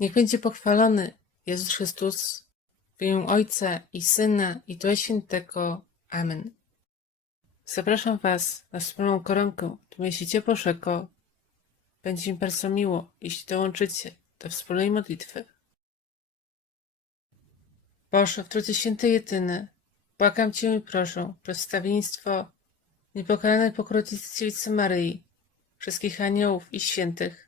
Niech będzie pochwalony Jezus Chrystus w imię Ojca i Syna i Ducha Świętego. Amen. Zapraszam Was na wspólną koronkę do miesięcia Bożego. Będzie mi bardzo miło, jeśli dołączycie do wspólnej modlitwy. Boże, w Trójcy Świętej Jedyny, błagam Cię i proszę przedstawieństwo niepokalanej pokrodnicy Dziewicy Maryi, wszystkich aniołów i świętych,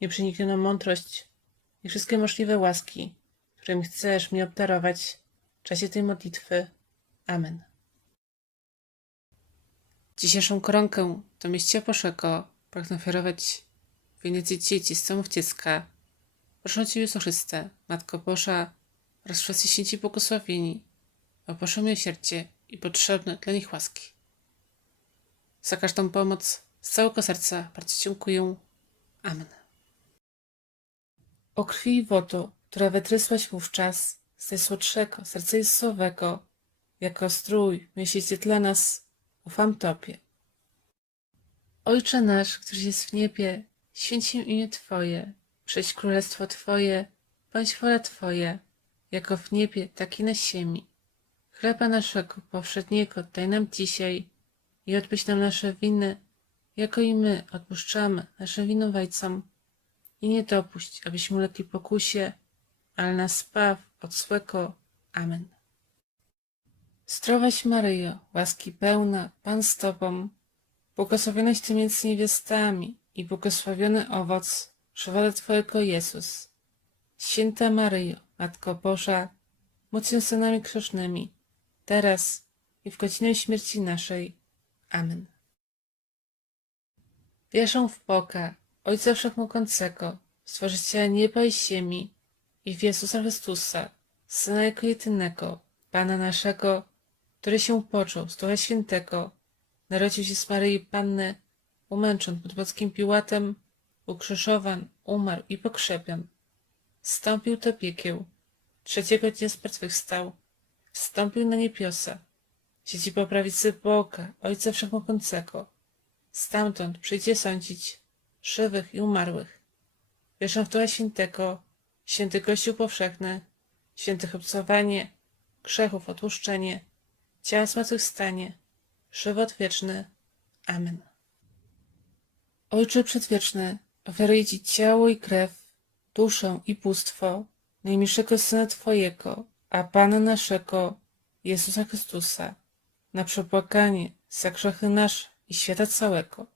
nieprzeniknioną mądrość i wszystkie możliwe łaski, którymi chcesz mnie obdarować w czasie tej modlitwy. Amen. Dzisiejszą koronkę do mieścia Bożego pragnę ofiarować w dzieci z domów dziecka. Proszę Cię, Jezu Chryste, Matko Boża oraz wszyscy święci błogosławieni, o Boże miłosierdzie i potrzebne dla nich łaski. Za każdą pomoc z całego serca bardzo dziękuję. Amen. O krwi i wodo, która wytrysłaś wówczas z najsłodszego serca Jezusowego, jako strój miesięcy dla nas, ufam Tobie. Ojcze nasz, któryś jest w niebie, święć się imię Twoje, przyjdź królestwo Twoje, bądź wola Twoja, jako w niebie, tak i na ziemi. Chleba naszego powszedniego daj nam dzisiaj i odpuść nam nasze winy, jako i my odpuszczamy naszym winowajcom. I nie dopuść, abyśmy ulegli pokusie, ale nas zbaw od. Amen. Zdrowaś Maryjo, łaski pełna, Pan z Tobą, błogosławionaś Ty między niewiastami i błogosławiony owoc żywota Twojego Jezus. Święta Maryjo, Matko Boża, módl się za teraz i w godzinę śmierci naszej. Amen. Wierzę w Boga, Ojca Wszechmogącego, Stworzyciela nieba i ziemi i w Jezusa Chrystusa, Syna Jego jedynego, Pana naszego, który się począł z Ducha Świętego, narodził się z Maryi Panny, umęczon pod Polskim Piłatem, ukrzyżowan, umarł i pokrzepion. Wstąpił do piekieł, trzeciego dnia zmartwychwstał, wstąpił na niebiosa, siedzi po prawicy Boga, Ojca Wszechmogącego. Stamtąd przyjdzie sądzić żywych i umarłych. Wierzę w Ducha Świętego, święty Kościół powszechny, świętych obcowanie, grzechów odłuszczenie, ciała zmartwychwstanie, żywot wieczny. Amen. Ojcze Przedwieczny, ofiaruję Ci ciało i krew, duszę i bóstwo najmilszego Syna Twojego, a Pana naszego, Jezusa Chrystusa, na przebłaganie za grzechy nasze i świata całego.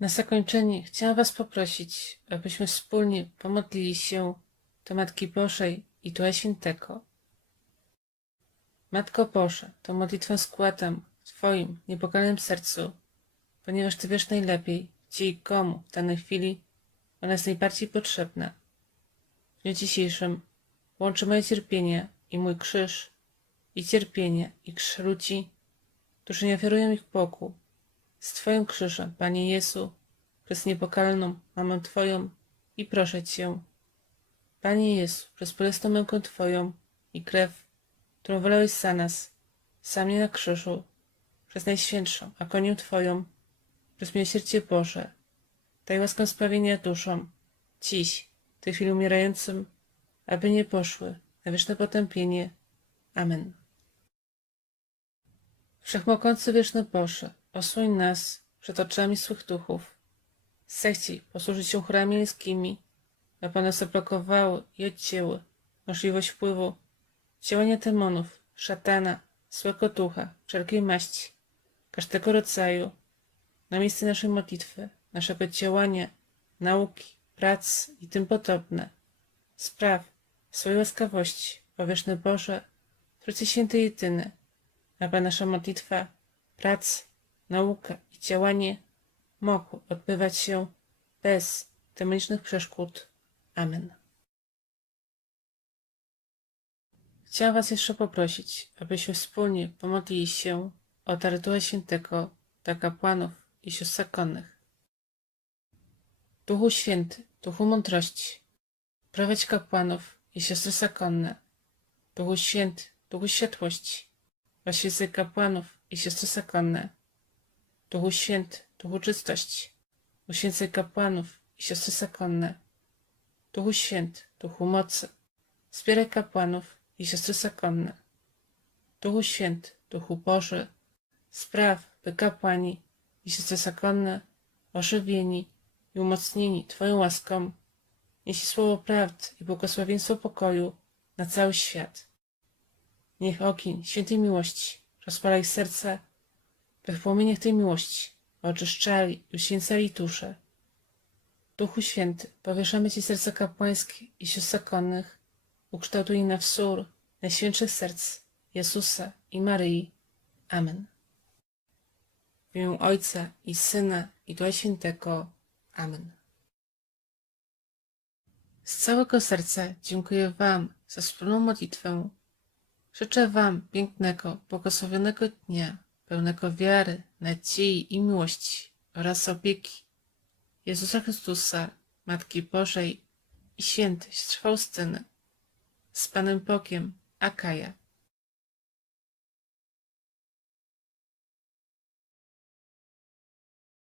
Na zakończenie chciałam Was poprosić, abyśmy wspólnie pomodlili się do Matki Bożej i Ducha Świętego. Matko Boże, to modlitwę składam w Twoim niepokalanym sercu, ponieważ Ty wiesz najlepiej, gdzie i komu w danej chwili ona jest najbardziej potrzebna. W dniu dzisiejszym łączę moje cierpienie i mój krzyż, i cierpienie i krzyż ludzi, którzy nie ofiarują ich Bogu, z Twoim krzyżem, Panie Jezu, przez niepokalną Mamę Twoją i proszę Cię, Panie Jezu, przez bolesną mękę Twoją i krew, którą wylałeś za nas, za mnie na krzyżu, przez Najświętszą agonię Twoją, przez miłosierdzie Boże, daj łaskę sprawienia duszom, dziś, w tej chwili umierającym, aby nie poszły na wieczne potępienie. Amen. Wszechmogący wieczny Boże, osłoń nas przed oczami swych duchów. Zechciej posłużyć się chórami aby one zablokowały i odcięły możliwość wpływu działania demonów, szatana, złego ducha, wszelkiej maści, każdego rodzaju, na miejsce naszej modlitwy, naszego działania, nauki, prac i tym podobne. Spraw swojej łaskawości, powieszny Boże, Trójcy Święty Jedyny, aby nasza modlitwa, praca, nauka i działanie mogły odbywać się bez demonicznych przeszkód. Amen. Chciałam Was jeszcze poprosić, abyśmy wspólnie pomodlili się o dar Ducha Świętego dla kapłanów i sióstr zakonnych. Duchu Święty, Duchu Mądrości, prowadź kapłanów i siostry zakonne. Duchu Święty, Duchu Światłości, oświecaj kapłanów i siostry zakonne. Duchu Święty, Duchu Czystości, uświęcaj kapłanów i siostry zakonne. Duchu Święty, Duchu Mocy, wspieraj kapłanów i siostry zakonne. Duchu Święty, Duchu Boży, spraw, by kapłani i siostry zakonne, ożywieni i umocnieni Twoją łaską, nieśli słowo prawdy i błogosławieństwo pokoju na cały świat. Niech ogień świętej miłości rozpala ich by w płomieniach tej miłości oczyszczali uświęcali dusze. Duchu Święty, powieszamy Ci serca kapłańskie i sióstr zakonnych, ukształtuj na wzór najświętszych serc Jezusa i Maryi. Amen. W imię Ojca i Syna i Ducha Świętego. Amen. Z całego serca dziękuję Wam za wspólną modlitwę. Życzę Wam pięknego, błogosławionego dnia, pełnego wiary, nadziei i miłości oraz opieki Jezusa Chrystusa, Matki Bożej i świętej siostry Faustyny. Z Panem Bogiem, Akaja.